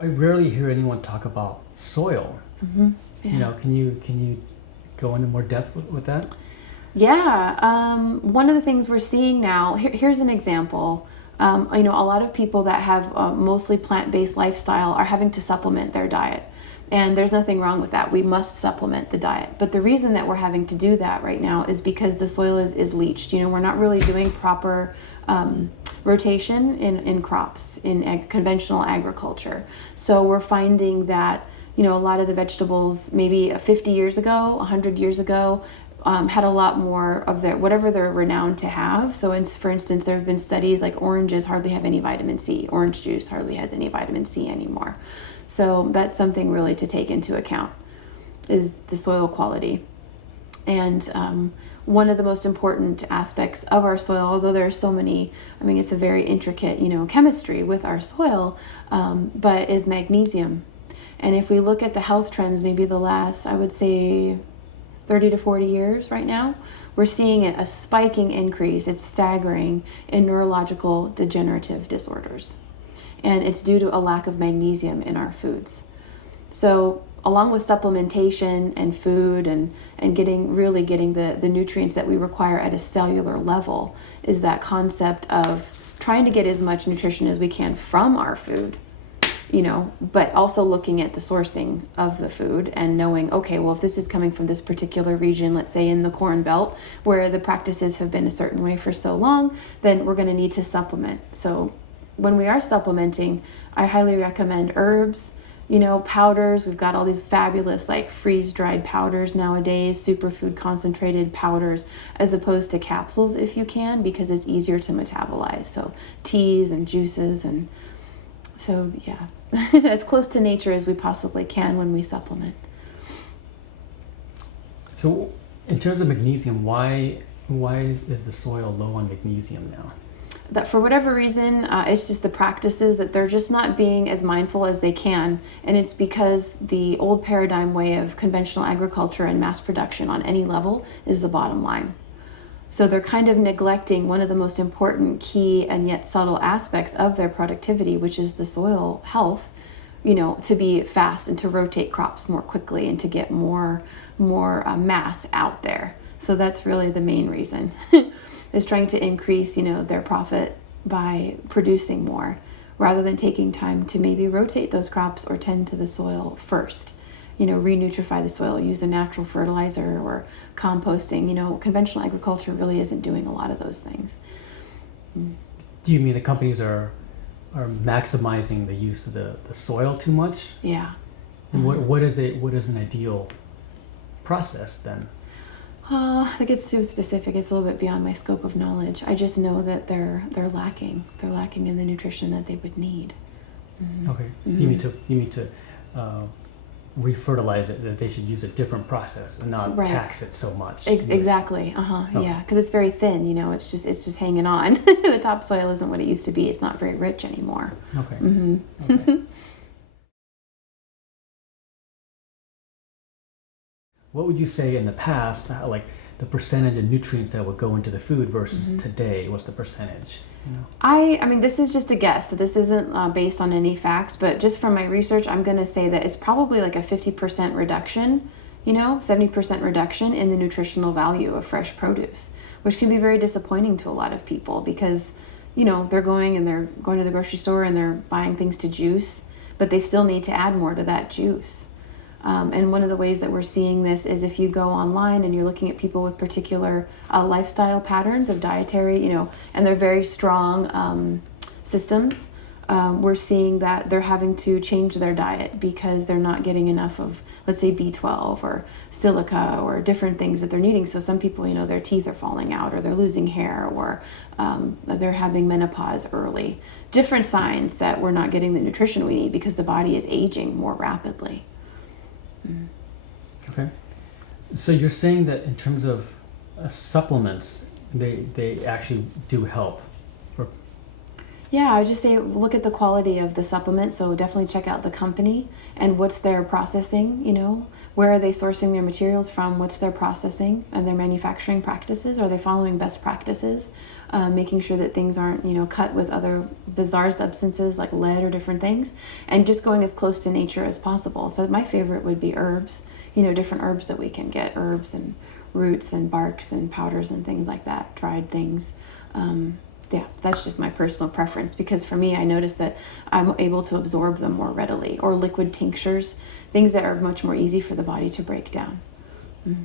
I rarely hear anyone talk about soil. Mm-hmm. Yeah. You know, can you go into more depth with that? Yeah. One of the things we're seeing now, here's an example. A lot of people that have mostly plant-based lifestyle are having to supplement their diet. And there's nothing wrong with that. We must supplement the diet. But the reason that we're having to do that right now is because the soil is leached. We're not really doing proper rotation in crops, in conventional agriculture. So we're finding that, a lot of the vegetables maybe 50 years ago, 100 years ago, had a lot more of whatever they're renowned to have. So for instance, there have been studies like oranges hardly have any vitamin C. Orange juice hardly has any vitamin C anymore. So that's something really to take into account, is the soil quality. And one of the most important aspects of our soil, although there are so many, it's a very intricate, chemistry with our soil, but is magnesium. And if we look at the health trends, maybe the last, I would say 30 to 40 years right now, we're seeing a spiking increase. It's staggering in neurological degenerative disorders. And it's due to a lack of magnesium in our foods. So along with supplementation and food and getting the nutrients that we require at a cellular level, is that concept of trying to get as much nutrition as we can from our food, but also looking at the sourcing of the food and knowing, okay, well, if this is coming from this particular region, let's say in the Corn Belt, where the practices have been a certain way for so long, then we're going to need to supplement. So when we are supplementing, I highly recommend herbs, powders. We've got all these fabulous freeze-dried powders nowadays, superfood concentrated powders, as opposed to capsules if you can, because it's easier to metabolize. So teas and juices, and so yeah, as close to nature as we possibly can when we supplement. So in terms of magnesium, why is the soil low on magnesium now? That for whatever reason, it's just the practices that they're just not being as mindful as they can. And it's because the old paradigm way of conventional agriculture and mass production on any level is the bottom line. So they're kind of neglecting one of the most important key and yet subtle aspects of their productivity, which is the soil health, to be fast and to rotate crops more quickly and to get more mass out there. So that's really the main reason. Is trying to increase, their profit by producing more, rather than taking time to maybe rotate those crops or tend to the soil first. Renutrify the soil, use a natural fertilizer or composting. Conventional agriculture really isn't doing a lot of those things. Do you mean the companies are maximizing the use of the soil too much? Yeah. And what is an ideal process then? That gets too specific. It's a little bit beyond my scope of knowledge. I just know that they're lacking. They're lacking in the nutrition that they would need. Mm-hmm. Okay. Mm-hmm. You need to refertilize it. That they should use a different process and not tax it so much. Exactly. Okay. Yeah, because it's very thin. It's just hanging on. The topsoil isn't what it used to be. It's not very rich anymore. Okay. Mm-hmm. Okay. What would you say in the past, like the percentage of nutrients that would go into the food versus today? What's the percentage? I mean, this is just a guess. So this isn't based on any facts, but just from my research, I'm going to say that it's probably like a 50% reduction, 70% reduction in the nutritional value of fresh produce, which can be very disappointing to a lot of people because, they're going to the grocery store and they're buying things to juice, but they still need to add more to that juice. And one of the ways that we're seeing this is if you go online and you're looking at people with particular lifestyle patterns of dietary, and they're very strong systems, we're seeing that they're having to change their diet because they're not getting enough of, let's say, B12 or silica or different things that they're needing. So some people, their teeth are falling out or they're losing hair or they're having menopause early. Different signs that we're not getting the nutrition we need because the body is aging more rapidly. Okay. So you're saying that in terms of supplements, they actually do help for... Yeah, I would just say look at the quality of the supplement. So definitely check out the company and what's their processing, where are they sourcing their materials from, what's their processing and their manufacturing practices, are they following best practices, making sure that things aren't, cut with other bizarre substances like lead or different things, and just going as close to nature as possible. So my favorite would be herbs, different herbs that we can get, herbs and roots and barks and powders and things like that, dried things. Yeah, that's just my personal preference, because for me, I notice that I'm able to absorb them more readily, or liquid tinctures, things that are much more easy for the body to break down. Mm-hmm.